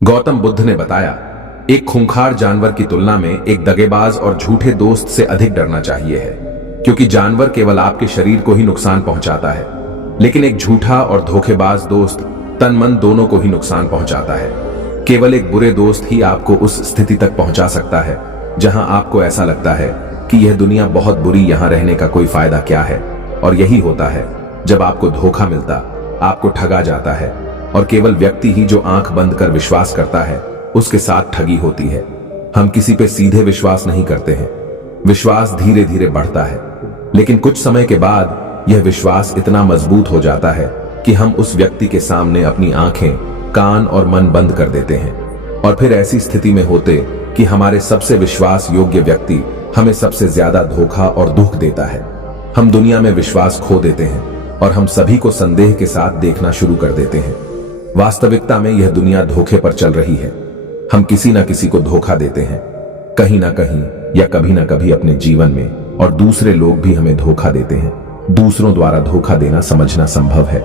गौतम बुद्ध ने बताया, एक खूंखार जानवर की तुलना में एक दगेबाज और झूठे दोस्त से अधिक डरना चाहिए है, क्योंकि जानवर केवल आपके शरीर को ही नुकसान पहुंचाता है, लेकिन एक झूठा और धोखेबाज दोस्त तन मन दोनों को ही नुकसान पहुंचाता है। केवल एक बुरे दोस्त ही आपको उस स्थिति तक पहुंचा सकता है जहां आपको ऐसा लगता है कि यह दुनिया बहुत बुरी, यहां रहने का कोई फायदा क्या है। और यही होता है जब आपको धोखा मिलता, आपको ठगा जाता है, और केवल व्यक्ति ही जो आंख बंद कर विश्वास करता है उसके साथ ठगी होती है। हम किसी पे सीधे विश्वास नहीं करते हैं, विश्वास धीरे धीरे बढ़ता है, लेकिन कुछ समय के बाद यह विश्वास इतना मजबूत हो जाता है कि हम उस व्यक्ति के सामने अपनी आंखें, कान और मन बंद कर देते हैं, और फिर ऐसी स्थिति में होते कि हमारे सबसे विश्वास योग्य व्यक्ति हमें सबसे ज्यादा धोखा और दुख देता है। हम दुनिया में विश्वास खो देते हैं और हम सभी को संदेह के साथ देखना शुरू कर देते हैं। वास्तविकता में यह दुनिया धोखे पर चल रही है। हम किसी न किसी को धोखा देते हैं, कहीं ना कहीं या कभी ना कभी अपने जीवन में, और दूसरे लोग भी हमें धोखा देते हैं। दूसरों द्वारा धोखा देना समझना संभव है,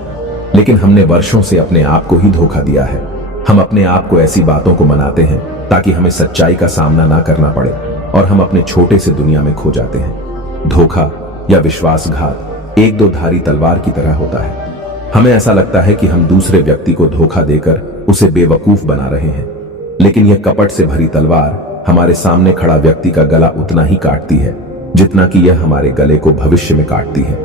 लेकिन हमने वर्षों से अपने आप को ही धोखा दिया है। हम अपने आप को ऐसी बातों को मनाते हैं ताकि हमें सच्चाई का सामना ना करना पड़े, और हम अपने छोटे से दुनिया में खो जाते हैं। धोखा या विश्वासघात एक दो धारी तलवार की तरह होता है। हमें ऐसा लगता है कि हम दूसरे व्यक्ति को धोखा देकर उसे बेवकूफ बना रहे हैं, लेकिन यह कपट से भरी तलवार हमारे सामने खड़ा व्यक्ति का गला उतना ही काटती है जितना कि यह हमारे गले को भविष्य में काटती है।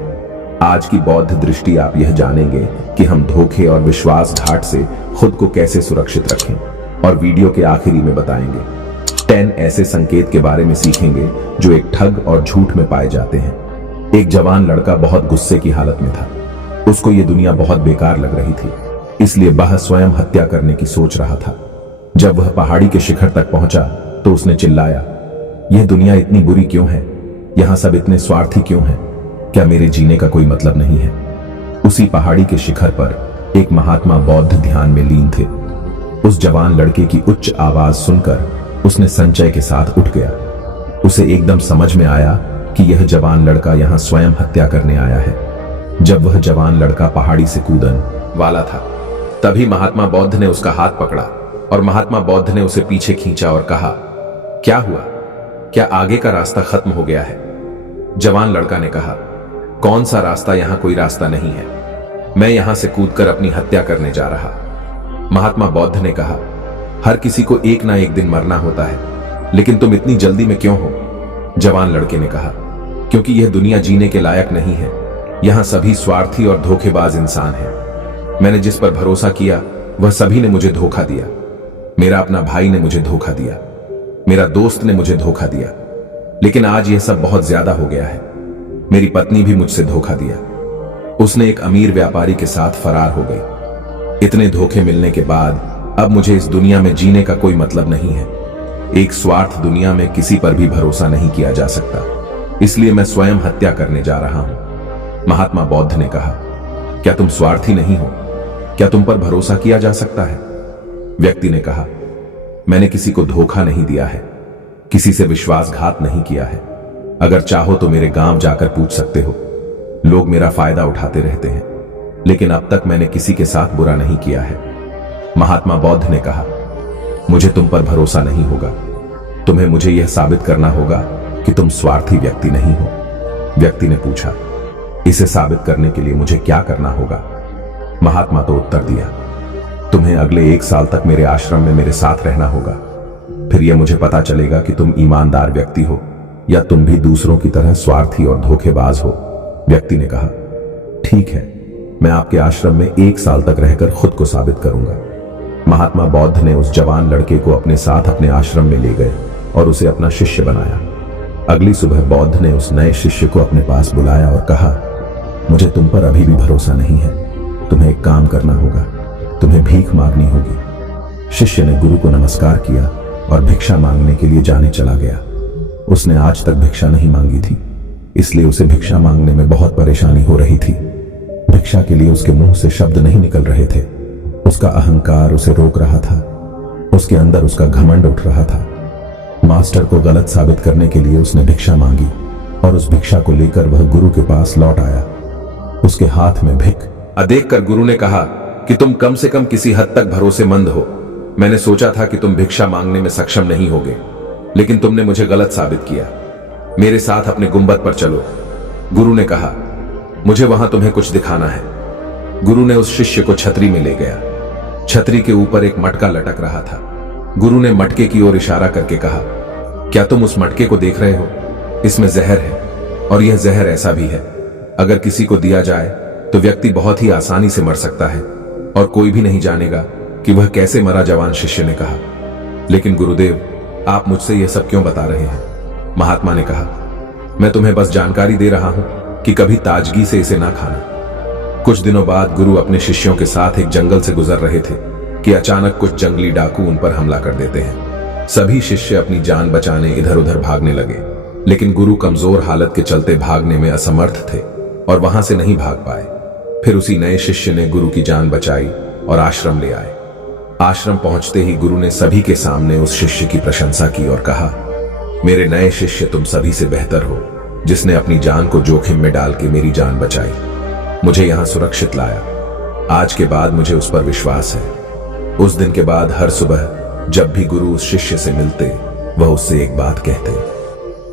आज की बौद्ध दृष्टि आप यह जानेंगे कि हम धोखे और विश्वासघात से खुद को कैसे सुरक्षित रखें, और वीडियो के आखिरी में बताएंगे 10 ऐसे संकेत के बारे में सीखेंगे जो एक ठग और झूठ में पाए जाते हैं। एक जवान लड़का बहुत गुस्से की हालत में था। उसको ये दुनिया बहुत बेकार लग रही थी, इसलिए वह स्वयं हत्या करने की सोच रहा था। जब वह पहाड़ी के शिखर तक पहुंचा तो उसने चिल्लाया, यह दुनिया इतनी बुरी क्यों है? यहां सब इतने स्वार्थी क्यों हैं? क्या मेरे जीने का कोई मतलब नहीं है? उसी पहाड़ी के शिखर पर एक महात्मा बौद्ध ध्यान में लीन थे। उस जवान लड़के की उच्च आवाज सुनकर उसने संचय के साथ उठ गया। उसे एकदम समझ में आया कि यह जवान लड़का यहां स्वयं हत्या करने आया है। जब वह जवान लड़का पहाड़ी से कूदन वाला था, तभी महात्मा बौद्ध ने उसका हाथ पकड़ा और महात्मा बौद्ध ने उसे पीछे खींचा और कहा, क्या हुआ? क्या आगे का रास्ता खत्म हो गया है? जवान लड़का ने कहा, कौन सा रास्ता? यहां कोई रास्ता नहीं है। मैं यहां से कूदकर अपनी हत्या करने जा रहा। महात्मा बौद्ध ने कहा, हर किसी को एक ना एक दिन मरना होता है, लेकिन तुम इतनी जल्दी में क्यों हो? जवान लड़के ने कहा, क्योंकि यह दुनिया जीने के लायक नहीं है। यहां सभी स्वार्थी और धोखेबाज इंसान हैं। मैंने जिस पर भरोसा किया वह सभी ने मुझे धोखा दिया। मेरा अपना भाई ने मुझे धोखा दिया, मेरा दोस्त ने मुझे धोखा दिया, लेकिन आज यह सब बहुत ज्यादा हो गया है। मेरी पत्नी भी मुझसे धोखा दिया। उसने एक अमीर व्यापारी के साथ फरार हो गई। इतने धोखे मिलने के बाद अब मुझे इस दुनिया में जीने का कोई मतलब नहीं है। एक स्वार्थ दुनिया में किसी पर भी भरोसा नहीं किया जा सकता, इसलिए मैं स्वयं हत्या करने जा रहा हूं। महात्मा बौद्ध ने कहा, क्या तुम स्वार्थी नहीं हो? क्या तुम पर भरोसा किया जा सकता है? व्यक्ति ने कहा, मैंने किसी को धोखा नहीं दिया है, किसी से विश्वासघात नहीं किया है। अगर चाहो तो मेरे गांव जाकर पूछ सकते हो। लोग मेरा फायदा उठाते रहते हैं, लेकिन अब तक मैंने किसी के साथ बुरा नहीं किया है। महात्मा बौद्ध ने कहा, मुझे तुम पर भरोसा नहीं होगा। तुम्हें मुझे यह साबित करना होगा कि तुम स्वार्थी व्यक्ति नहीं हो। व्यक्ति ने पूछा, इसे साबित करने के लिए मुझे क्या करना होगा? महात्मा तो उत्तर दिया, तुम्हें अगले 1 साल तक मेरे आश्रम में मेरे साथ रहना होगा। फिर यह मुझे पता चलेगा कि तुम ईमानदार व्यक्ति हो या तुम भी दूसरों की तरह स्वार्थी और धोखेबाज हो। व्यक्ति ने कहा, ठीक है, मैं आपके आश्रम में 1 साल तक रहकर खुद को साबित करूंगा। महात्मा बौद्ध ने उस जवान लड़के को अपने साथ अपने आश्रम में ले गए और उसे अपना शिष्य बनाया। अगली सुबह बौद्ध ने उस नए शिष्य को अपने पास बुलाया और कहा, मुझे तुम पर अभी भी भरोसा नहीं है। तुम्हें एक काम करना होगा, तुम्हें भीख मांगनी होगी। शिष्य ने गुरु को नमस्कार किया और भिक्षा मांगने के लिए जाने चला गया। उसने आज तक भिक्षा नहीं मांगी थी, इसलिए उसे भिक्षा मांगने में बहुत परेशानी हो रही थी। भिक्षा के लिए उसके मुंह से शब्द नहीं निकल रहे थे। उसका अहंकार उसे रोक रहा था। उसके अंदर उसका घमंड उठ रहा था। मास्टर को गलत साबित करने के लिए उसने भिक्षा मांगी और उस भिक्षा को लेकर वह गुरु के पास लौट आया। उसके हाथ में भिख देखकर गुरु ने कहा कि तुम कम से कम किसी हद तक भरोसेमंद हो। मैंने सोचा था कि तुम भिक्षा मांगने में सक्षम नहीं होगे, लेकिन तुमने मुझे गलत साबित किया। मेरे साथ अपने गुंबद पर चलो। गुरु ने कहा, मुझे वहां तुम्हें कुछ दिखाना है। गुरु ने उस शिष्य को छतरी में ले गया। छतरी के ऊपर एक मटका लटक रहा था। गुरु ने मटके की ओर इशारा करके कहा, क्या तुम उस मटके को देख रहे हो? इसमें जहर है, और यह जहर ऐसा भी है, अगर किसी को दिया जाए तो व्यक्ति बहुत ही आसानी से मर सकता है और कोई भी नहीं जानेगा कि वह कैसे मरा। जवान शिष्य ने कहा, लेकिन गुरुदेव, आप मुझसे यह सब क्यों बता रहे हैं? महात्मा ने कहा, मैं तुम्हें बस जानकारी दे रहा हूं कि कभी ताजगी से इसे ना खाना। कुछ दिनों बाद गुरु अपने शिष्यों के साथ एक जंगल से गुजर रहे थे कि अचानक कुछ जंगली डाकू उन पर हमला कर देते हैं। सभी शिष्य अपनी जान बचाने इधर उधर भागने लगे, लेकिन गुरु कमजोर हालत के चलते भागने में असमर्थ थे और वहां से नहीं भाग पाए। फिर उसी नए शिष्य ने गुरु की जान बचाई और आश्रम ले आए। आश्रम पहुंचते ही गुरु ने सभी के सामने उस शिष्य की प्रशंसा की और कहा, मेरे नए शिष्य, तुम सभी से बेहतर हो, जिसने अपनी जान को जोखिम में डाल के मेरी जान बचाई, मुझे यहां सुरक्षित लाया। आज के बाद मुझे उस पर विश्वास है। उस दिन के बाद हर सुबह जब भी गुरु उस शिष्य से मिलते, वह उससे एक बात कहते,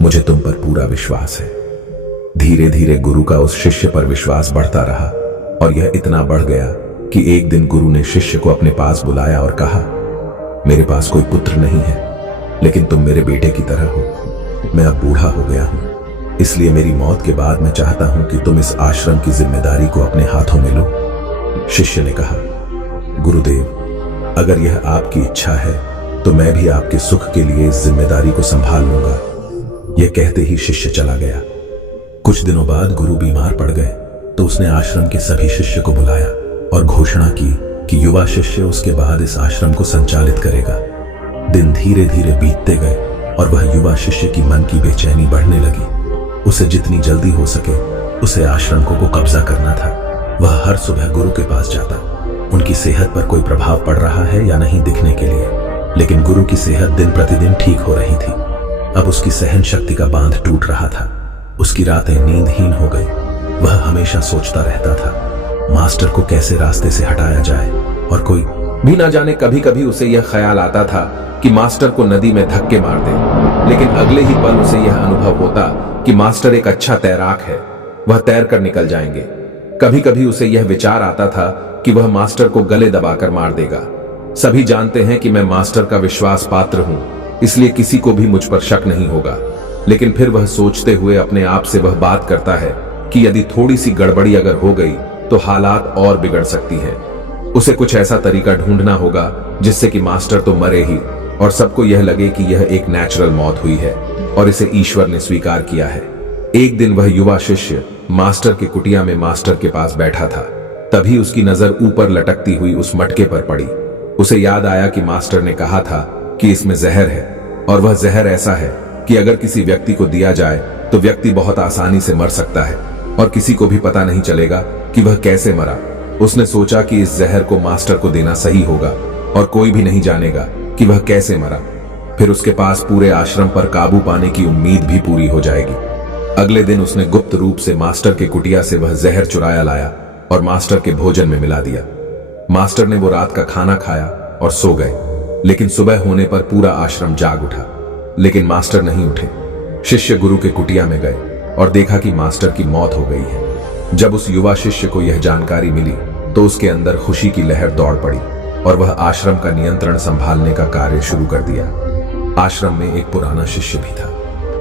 मुझे तुम पर पूरा विश्वास है। धीरे धीरे गुरु का उस शिष्य पर विश्वास बढ़ता रहा और यह इतना बढ़ गया कि एक दिन गुरु ने शिष्य को अपने पास बुलाया और कहा, मेरे पास कोई पुत्र नहीं है, लेकिन तुम मेरे बेटे की तरह हो। मैं अब बूढ़ा हो गया हूं, इसलिए मेरी मौत के बाद मैं चाहता हूं कि तुम इस आश्रम की जिम्मेदारी को अपने हाथों में लो। शिष्य ने कहा, गुरुदेव, अगर यह आपकी इच्छा है तो मैं भी आपके सुख के लिए इस जिम्मेदारी को संभाल लूंगा। यह कहते ही शिष्य चला गया। कुछ दिनों बाद गुरु बीमार पड़ गए तो उसने आश्रम के सभी शिष्य को बुलाया और घोषणा की कि युवा शिष्य उसके बाद इस आश्रम को संचालित करेगा। दिन धीरे धीरे बीतते गए और वह युवा शिष्य की मन की बेचैनी बढ़ने लगी। उसे जितनी जल्दी हो सके उसे आश्रम को कब्जा करना था। वह हर सुबह गुरु के पास जाता, उनकी सेहत पर कोई प्रभाव पड़ रहा है या नहीं दिखने के लिए, लेकिन गुरु की सेहत दिन प्रतिदिन ठीक हो रही थी। अब उसकी सहन शक्ति का बांध टूट रहा था। उसकी रातें नींदहीन हो गई। वह हमेशा सोचता रहता था, मास्टर को कैसे रास्ते से हटाया जाए, और कोई भी ना जाने कभी कभी उसे यह ख्याल आता था कि मास्टर को नदी में धक्के मार दे, लेकिन अगले ही पल उसे यह अनुभव होता कि मास्टर एक अच्छा तैराक है, वह तैर कर निकल जाएंगे। कभी कभी उसे यह विचार आता था कि वह मास्टर को गले दबाकर मार देगा। सभी जानते हैं कि मैं मास्टर का विश्वास पात्र हूं, इसलिए किसी को भी मुझ पर शक नहीं होगा। लेकिन फिर वह सोचते हुए अपने आप से वह बात करता है कि यदि थोड़ी सी गड़बड़ी अगर हो गई तो हालात और बिगड़ सकती है। उसे कुछ ऐसा तरीका ढूंढना होगा जिससे कि मास्टर तो मरे ही और सबको यह लगे कि यह एक नेचुरल मौत हुई है और इसे ईश्वर ने स्वीकार किया है। एक दिन वह युवा शिष्य मास्टर के कुटिया में मास्टर के पास बैठा था। तभी उसकी नजर ऊपर लटकती हुई उस मटके पर पड़ी। उसे याद आया कि मास्टर ने कहा था कि इसमें जहर है, और वह जहर ऐसा है कि अगर किसी व्यक्ति को दिया जाए तो व्यक्ति बहुत आसानी से मर सकता है और किसी को भी पता नहीं चलेगा कि वह कैसे मरा। उसने सोचा कि इस जहर को मास्टर को देना सही होगा और कोई भी नहीं जानेगा कि वह कैसे मरा। फिर उसके पास पूरे आश्रम पर काबू पाने की उम्मीद भी पूरी हो जाएगी। अगले दिन उसने गुप्त रूप से मास्टर के कुटिया से वह जहर चुराया लाया और मास्टर के भोजन में मिला दिया। मास्टर ने वो रात का खाना खाया और सो गए, लेकिन सुबह होने पर पूरा आश्रम जाग उठा, लेकिन मास्टर नहीं उठे। शिष्य गुरु के कुटिया में गए और देखा कि मास्टर की मौत हो गई है। जब उस युवा शिष्य को यह जानकारी मिली तो उसके अंदर खुशी की लहर दौड़ पड़ी और वह आश्रम का नियंत्रण संभालने का कार्य शुरू कर दिया। आश्रम में एक पुराना शिष्य भी था।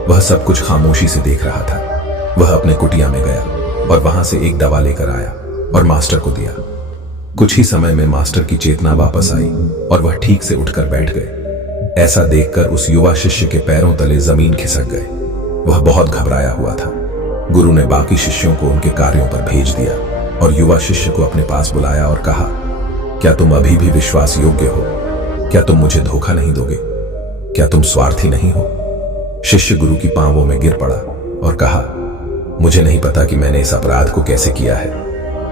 वह सब कुछ खामोशी से देख रहा था। वह अपने कुटिया में गया और वहां से एक दवा लेकर आया और मास्टर को दिया। कुछ ही समय में मास्टर की चेतना वापस आई और वह ठीक से उठकर बैठ गए। ऐसा देखकर उस युवा शिष्य के पैरों तले जमीन खिसक गए। वह बहुत घबराया हुआ था। गुरु ने बाकी शिष्यों को उनके कार्यों पर भेज दिया और युवा शिष्य को अपने पास बुलाया और कहा, क्या तुम अभी भी विश्वास योग्य हो? क्या तुम मुझे धोखा नहीं दोगे? क्या तुम स्वार्थी नहीं हो? शिष्य गुरु की पांवों में गिर पड़ा और कहा, मुझे नहीं पता कि मैंने इस अपराध को कैसे किया है।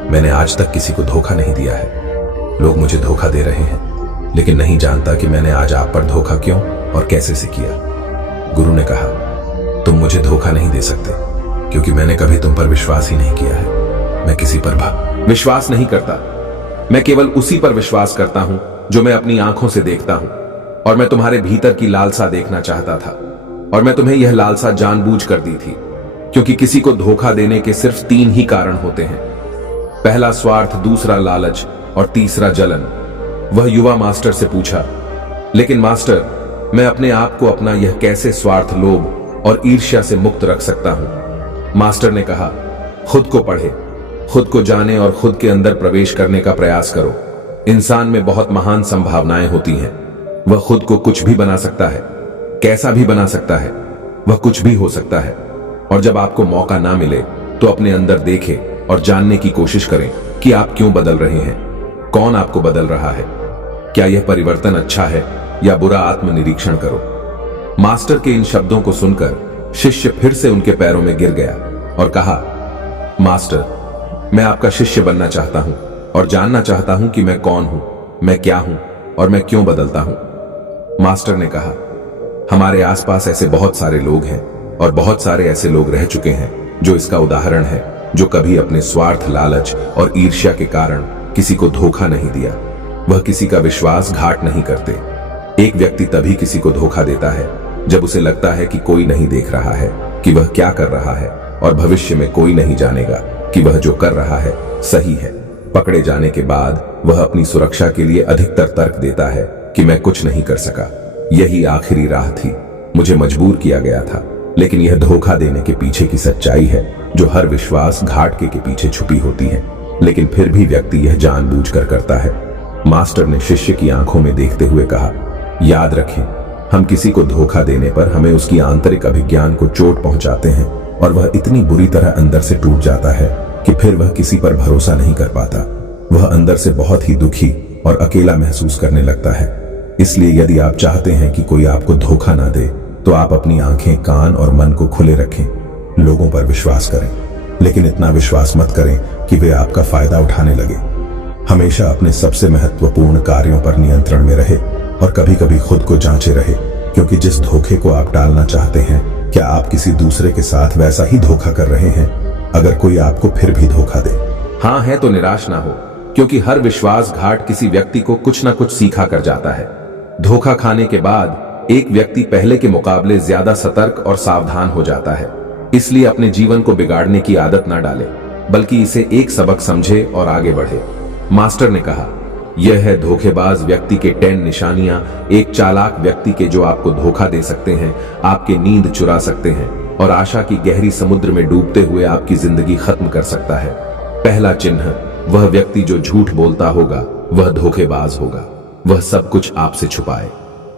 मैंने आज तक किसी को धोखा नहीं दिया है। लोग मुझे धोखा दे रहे हैं, लेकिन नहीं जानता कि मैंने आज आप पर धोखा क्यों और कैसे से किया। गुरु ने कहा, तुम मुझे धोखा नहीं दे सकते, क्योंकि मैंने कभी तुम पर विश्वास ही नहीं किया है। मैं किसी पर विश्वास नहीं करता। मैं केवल उसी पर विश्वास करता हूं जो मैं अपनी आंखों से देखता हूं, और मैं तुम्हारे भीतर की लालसा देखना चाहता था। और मैं तुम्हें यह लालसा जानबूझकर दी थी, क्योंकि किसी को धोखा देने के सिर्फ 3 ही कारण होते हैं। पहला स्वार्थ, दूसरा लालच और तीसरा जलन। वह युवा मास्टर से पूछा, लेकिन मास्टर, मैं अपने आप को अपना यह कैसे स्वार्थ, लोभ और ईर्ष्या से मुक्त रख सकता हूं? मास्टर ने कहा, खुद को पढ़े, खुद को जाने और खुद के अंदर प्रवेश करने का प्रयास करो। इंसान में बहुत महान संभावनाएं होती हैं। वह खुद को कुछ भी बना सकता है, कैसा भी बना सकता है, वह कुछ भी हो सकता है। और जब आपको मौका ना मिले तो अपने अंदर देखें और जानने की कोशिश करें कि आप क्यों बदल रहे हैं, कौन आपको बदल रहा है, क्या यह परिवर्तन अच्छा है या बुरा। आत्मनिरीक्षण करो। मास्टर के इन शब्दों को सुनकर शिष्य फिर से उनके पैरों में गिर गया और कहा, मास्टर, मैं आपका शिष्य बनना चाहता हूं और जानना चाहता हूं कि मैं कौन हूं, मैं क्या हूं और मैं क्यों बदलता हूं। मास्टर ने कहा, हमारे आसपास ऐसे बहुत सारे लोग हैं और बहुत सारे ऐसे लोग रह चुके हैं जो इसका उदाहरण है, जो कभी अपने स्वार्थ, लालच और ईर्ष्या के कारण किसी को धोखा नहीं दिया। वह किसी का विश्वासघात नहीं करते। एक व्यक्ति तभी किसी को धोखा देता है जब उसे लगता है कि कोई नहीं देख रहा है कि वह क्या कर रहा है, और भविष्य में कोई नहीं जानेगा कि वह जो कर रहा है सही है। पकड़े जाने के बाद वह अपनी सुरक्षा के लिए अधिकतर तर्क देता है कि मैं कुछ नहीं कर सका, यही आखिरी राह थी, मुझे मजबूर किया गया था। लेकिन यह धोखा देने के पीछे की सच्चाई है जो हर विश्वासघात के पीछे छुपी होती है, लेकिन फिर भी व्यक्ति यह जानबूझकर करता है। मास्टर ने शिष्य की आंखों में देखते हुए कहा, याद रखें, हम किसी को धोखा देने पर हमें उसकी आंतरिक अभिज्ञान को चोट पहुंचाते हैं और वह इतनी बुरी तरह अंदर से टूट जाता है कि फिर वह किसी पर भरोसा नहीं कर पाता। वह अंदर से बहुत ही दुखी और अकेला महसूस करने लगता है। इसलिए यदि आप चाहते हैं कि कोई आपको धोखा ना दे, तो आप अपनी आंखें, कान और मन को खुले रखें। लोगों पर विश्वास करें, लेकिन इतना विश्वास मत करें कि वे आपका फायदा उठाने लगे। हमेशा अपने सबसे महत्वपूर्ण कार्यों पर नियंत्रण में रहे और कभी कभी खुद को जांचे रहे, क्योंकि जिस धोखे को आप टालना चाहते हैं, क्या आप किसी दूसरे के साथ वैसा ही धोखा कर रहे हैं अगर कोई आपको फिर भी धोखा दे? हाँ है तो निराश ना हो, क्योंकि हर विश्वासघात किसी व्यक्ति को कुछ ना कुछ सीखा कर जाता है। धोखा खाने के बाद एक व्यक्ति पहले के मुकाबले ज्यादा सतर्क और सावधान हो जाता है। इसलिए अपने जीवन को बिगाड़ने की आदत ना डाले, बल्कि इसे एक सबक समझे और आगे बढ़े। मास्टर ने कहा, यह है धोखेबाज व्यक्ति के 10 निशानियां, एक चालाक व्यक्ति के जो आपको धोखा दे सकते हैं, आपकी नींद चुरा सकते हैं और आशा की गहरी समुद्र में डूबते हुए आपकी जिंदगी खत्म कर सकता है। पहला चिन्ह, वह व्यक्ति जो झूठ बोलता होगा वह धोखेबाज होगा। वह सब कुछ आपसे छुपाए।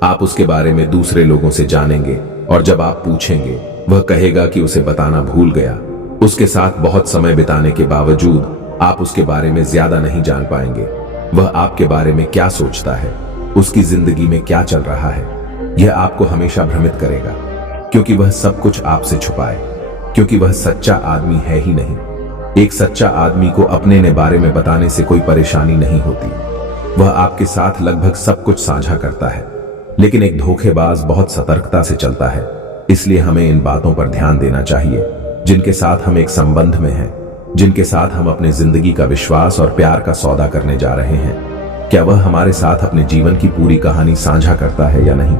आप उसके बारे में दूसरे लोगों से जानेंगे और जब आप पूछेंगे वह कहेगा कि उसे बताना भूल गया। उसके साथ बहुत समय बिताने के बावजूद आप उसके बारे में ज्यादा नहीं जान पाएंगे। वह आपके बारे में क्या सोचता है, उसकी जिंदगी में क्या चल रहा है, यह आपको हमेशा भ्रमित करेगा, क्योंकि वह सब कुछ आपसे छुपाए, क्योंकि वह सच्चा आदमी है ही नहीं। एक सच्चा आदमी को अपने ने बारे में बताने से कोई परेशानी नहीं होती। वह आपके साथ लगभग सब कुछ साझा करता है, लेकिन एक धोखेबाज बहुत सतर्कता से चलता है। इसलिए हमें इन बातों पर ध्यान देना चाहिए जिनके साथ हम एक संबंध में हैं, जिनके साथ हम अपने जिंदगी का विश्वास और प्यार का सौदा करने जा रहे हैं। क्या वह हमारे साथ अपने जीवन की पूरी कहानी साझा करता है या नहीं?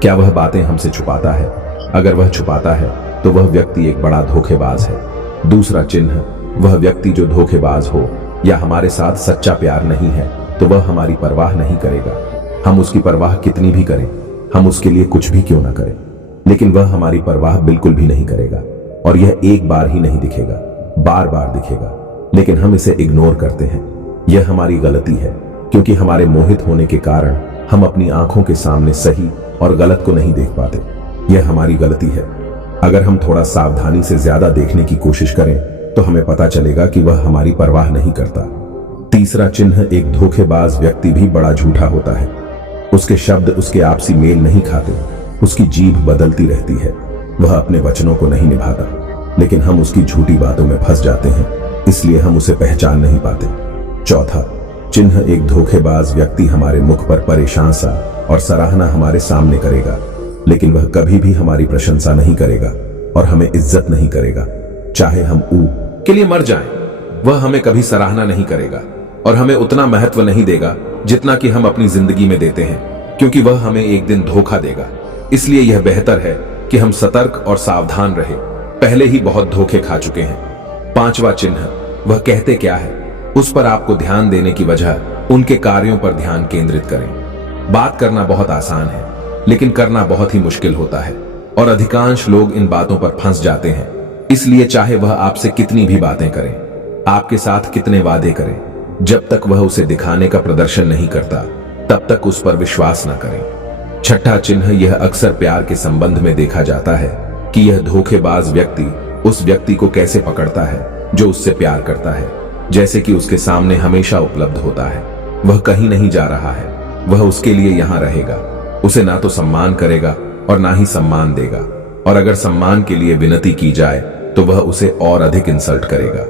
क्या वह बातें हमसे छुपाता है? अगर वह छुपाता है तो वह व्यक्ति एक बड़ा धोखेबाज है। दूसरा चिन्ह, वह व्यक्ति जो धोखेबाज हो या हमारे साथ सच्चा प्यार नहीं है तो वह हमारी परवाह नहीं करेगा। हम उसकी परवाह कितनी भी करें, हम उसके लिए कुछ भी क्यों ना करें, लेकिन वह हमारी परवाह बिल्कुल भी नहीं करेगा। और यह एक बार ही नहीं दिखेगा, बार बार दिखेगा, लेकिन हम इसे इग्नोर करते हैं। यह हमारी गलती है, क्योंकि हमारे मोहित होने के कारण हम अपनी आंखों के सामने सही और गलत को नहीं देख पाते। यह हमारी गलती है। अगर हम थोड़ा सावधानी से ज्यादा देखने की कोशिश करें तो हमें पता चलेगा कि वह हमारी परवाह नहीं करता। तीसरा चिन्ह, एक धोखेबाज व्यक्ति भी बड़ा झूठा होता है। उसके शब्द उसके आपसी मेल नहीं खाते, उसकी जीभ बदलती रहती है, वह अपने वचनों को नहीं निभाता, लेकिन हम उसकी झूठी बातों में फंस जाते हैं, इसलिए हम उसे पहचान नहीं पाते। चौथा चिन्ह, एक धोखेबाज व्यक्ति हमारे मुख पर परेशान सा और सराहना हमारे सामने करेगा, लेकिन वह कभी भी हमारी प्रशंसा नहीं करेगा और हमें इज्जत नहीं करेगा। चाहे हम के लिए मर जाएं, वह हमें कभी सराहना नहीं करेगा और हमें उतना महत्व नहीं देगा जितना कि हम अपनी जिंदगी में देते हैं, क्योंकि वह हमें एक दिन धोखा देगा। इसलिए यह बेहतर है कि हम सतर्क और सावधान रहे, पहले ही बहुत धोखे खा चुके हैं। पांचवा चिन्ह, वह कहते क्या है उस पर आपको ध्यान देने की वजह उनके कार्यों पर ध्यान केंद्रित करें। बात करना बहुत आसान है, लेकिन करना बहुत ही मुश्किल होता है, और अधिकांश लोग इन बातों पर फंस जाते हैं। इसलिए चाहे वह आपसे कितनी भी बातें करें, आपके साथ कितने वादे करें, जब तक वह उसे दिखाने का प्रदर्शन नहीं करता तब तक उस पर विश्वास न करें। छठा चिन्ह, यह अक्सर प्यार के संबंध में देखा जाता है कि यह धोखेबाज व्यक्ति उस व्यक्ति को कैसे पकड़ता है जो उससे प्यार करता है, जैसे कि उसके सामने हमेशा उपलब्ध होता है, वह कहीं नहीं जा रहा है, वह उसके लिए यहां रहेगा, उसे ना तो सम्मान करेगा और ना ही सम्मान देगा, और अगर सम्मान के लिए विनती की जाए तो वह उसे और अधिक इंसल्ट करेगा।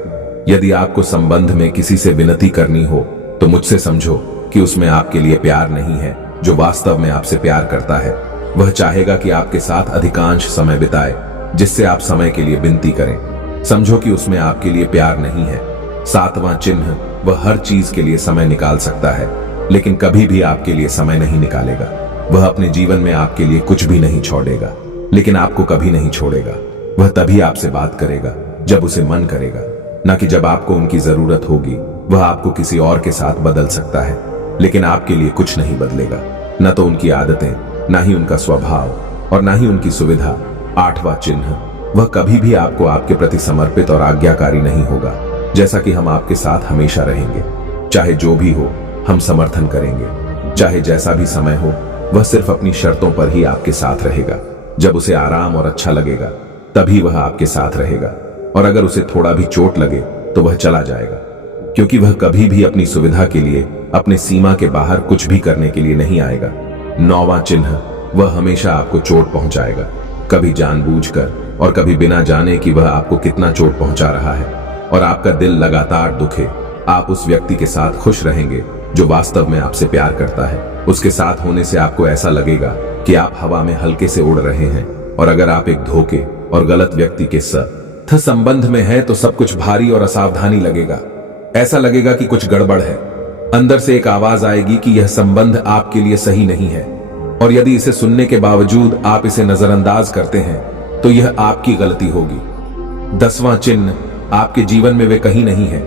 यदि आपको संबंध में किसी से विनती करनी हो तो मुझसे समझो कि उसमें आपके लिए प्यार नहीं है। जो वास्तव में आपसे प्यार करता है वह चाहेगा कि आपके साथ अधिकांश समय बिताए, जिससे आप समय के लिए विनती करें। समझो कि उसमें आपके लिए प्यार नहीं है। सातवां चिन्ह, वह हर चीज के लिए समय निकाल सकता है, लेकिन कभी भी आपके लिए समय नहीं निकालेगा। वह अपने जीवन में आपके लिए कुछ भी नहीं छोड़ेगा, लेकिन आपको कभी नहीं छोड़ेगा। वह तभी आपसे बात करेगा जब उसे मन करेगा, न कि जब आपको उनकी जरूरत होगी। वह आपको किसी और के साथ बदल सकता है, लेकिन आपके लिए कुछ नहीं बदलेगा, न तो उनकी आदतें, न ही उनका स्वभाव, और न ही उनकी सुविधा। आठवां चिन्ह, वह कभी भी आपको आपके प्रति समर्पित और आज्ञाकारी नहीं होगा, जैसा कि हम आपके साथ हमेशा रहेंगे। चाहे जो भी हो हम समर्थन करेंगे, चाहे जैसा भी समय हो। वह सिर्फ अपनी शर्तों पर ही आपके साथ रहेगा। जब उसे आराम और अच्छा लगेगा तभी वह आपके साथ रहेगा, और अगर उसे थोड़ा भी चोट लगे तो वह चला जाएगा, क्योंकि वह कभी भी अपनी सुविधा के लिए अपने सीमा के बाहर कुछ भी करने के लिए नहीं आएगा। नौवां चिन्ह, वह हमेशा आपको चोट पहुंचाएगा, कभी जानबूझकर और कभी बिना जाने कि वह आपको कितना चोट पहुंचा रहा है, और आपका दिल लगातार दुखे। आप उस व्यक्ति के साथ खुश रहेंगे जो वास्तव में आपसे प्यार करता है। उसके साथ होने से आपको ऐसा लगेगा कि आप हवा में हल्के से उड़ रहे हैं, और अगर आप एक धोखे और गलत व्यक्ति के साथ संबंध में हैं तो सब कुछ भारी और असावधानी लगेगा। ऐसा लगेगा कि कुछ गड़बड़ है। अंदर से एक आवाज आएगी कि यह संबंध आपके लिए सही नहीं है, और यदि इसे सुनने के बावजूद आप इसे नजरअंदाज करते हैं तो यह आपकी गलती होगी। 10वां चिन्ह, आपके जीवन में वे कहीं नहीं है।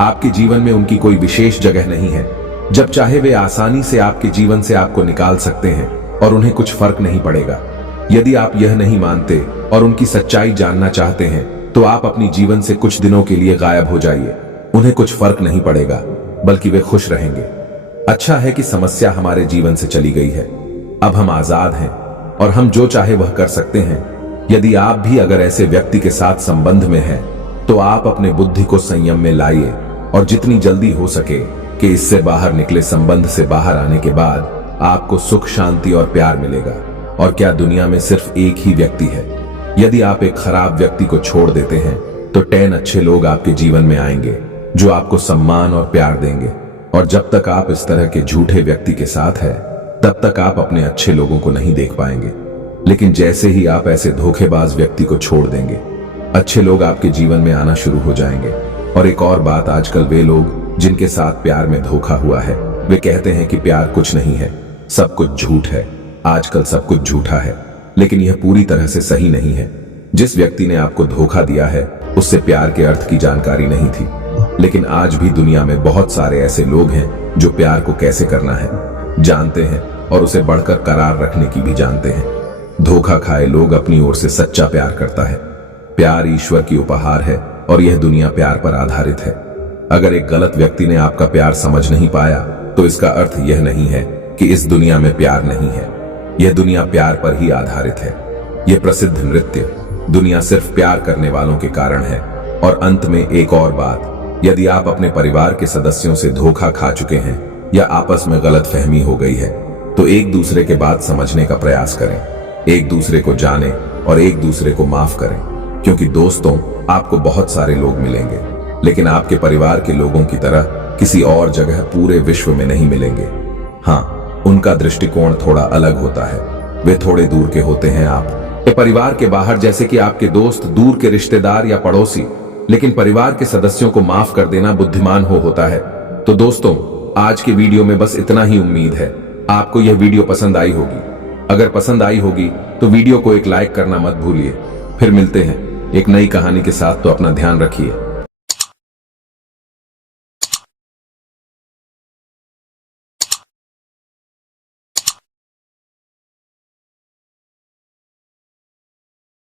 आपके जीवन में उनकी कोई विशेष जगह नहीं है। जब चाहे वे आसानी से आपके जीवन से आपको निकाल सकते हैं और उन्हें कुछ फर्क नहीं पड़ेगा। यदि आप यह नहीं मानते और उनकी सच्चाई जानना चाहते हैं तो आप अपनी जीवन से कुछ दिनों के लिए गायब हो जाइए। उन्हें कुछ फर्क नहीं पड़ेगा, बल्कि वे खुश रहेंगे। अच्छा है कि समस्या हमारे जीवन से चली गई है। अब हम आजाद हैं और हम जो चाहे वह कर सकते हैं। यदि आप भी अगर ऐसे व्यक्ति के साथ संबंध में हैं तो आप अपने बुद्धि को संयम में लाइए, और जितनी जल्दी हो सके कि इससे बाहर निकले संबंध से बाहर आने के बाद आपको सुख, शांति और प्यार मिलेगा। और क्या दुनिया में सिर्फ एक ही व्यक्ति है? यदि आप एक खराब व्यक्ति को छोड़ देते हैं तो 10 अच्छे लोग आपके जीवन में आएंगे जो आपको सम्मान और प्यार देंगे। और जब तक आप इस तरह के झूठे व्यक्ति के साथ हैं तब तक आप अपने अच्छे लोगों को नहीं देख पाएंगे। लेकिन जैसे ही आप ऐसे धोखेबाज व्यक्ति को छोड़ देंगे, अच्छे लोग आपके जीवन में आना शुरू हो जाएंगे। और एक और बात, आजकल वे लोग जिनके साथ प्यार में धोखा हुआ है वे कहते हैं कि प्यार कुछ नहीं है, सब कुछ झूठ है। आजकल सब कुछ झूठा है, लेकिन यह पूरी तरह से सही नहीं है। जिस व्यक्ति ने आपको धोखा दिया है उससे प्यार के अर्थ की जानकारी नहीं थी, लेकिन आज भी दुनिया में बहुत सारे ऐसे लोग हैं जो प्यार को कैसे करना है जानते हैं और उसे बढ़कर करार रखने की भी जानते हैं। धोखा खाए लोग अपनी ओर से सच्चा प्यार करता है। प्यार ईश्वर की उपहार है और यह दुनिया प्यार पर आधारित है। अगर एक गलत व्यक्ति ने आपका प्यार समझ नहीं पाया तो इसका अर्थ यह नहीं है कि इस दुनिया में प्यार नहीं है। यह दुनिया प्यार पर ही आधारित है। यह प्रसिद्ध नृत्य दुनिया सिर्फ प्यार करने वालों के कारण है। और अंत में एक और बात, यदि आप अपने परिवार के सदस्यों से धोखा खा चुके हैं या आपस में गलतफहमी हो गई है तो एक दूसरे के बात समझने का प्रयास करें, एक दूसरे को जाने और एक दूसरे को माफ करें। क्योंकि दोस्तों, आपको बहुत सारे लोग मिलेंगे, लेकिन आपके परिवार के लोगों की तरह किसी और जगह पूरे विश्व में नहीं मिलेंगे। हाँ, उनका दृष्टिकोण थोड़ा अलग होता है, वे थोड़े दूर के होते हैं आपके परिवार के बाहर, जैसे कि आपके दोस्त, दूर के रिश्तेदार या पड़ोसी। लेकिन परिवार के सदस्यों को माफ कर देना बुद्धिमान होता है। तो दोस्तों, आज के वीडियो में बस इतना ही। उम्मीद है आपको यह वीडियो पसंद आई होगी। अगर पसंद आई होगी तो वीडियो को एक लाइक करना मत भूलिए। फिर मिलते हैं एक नई कहानी के साथ, तो अपना ध्यान रखिए।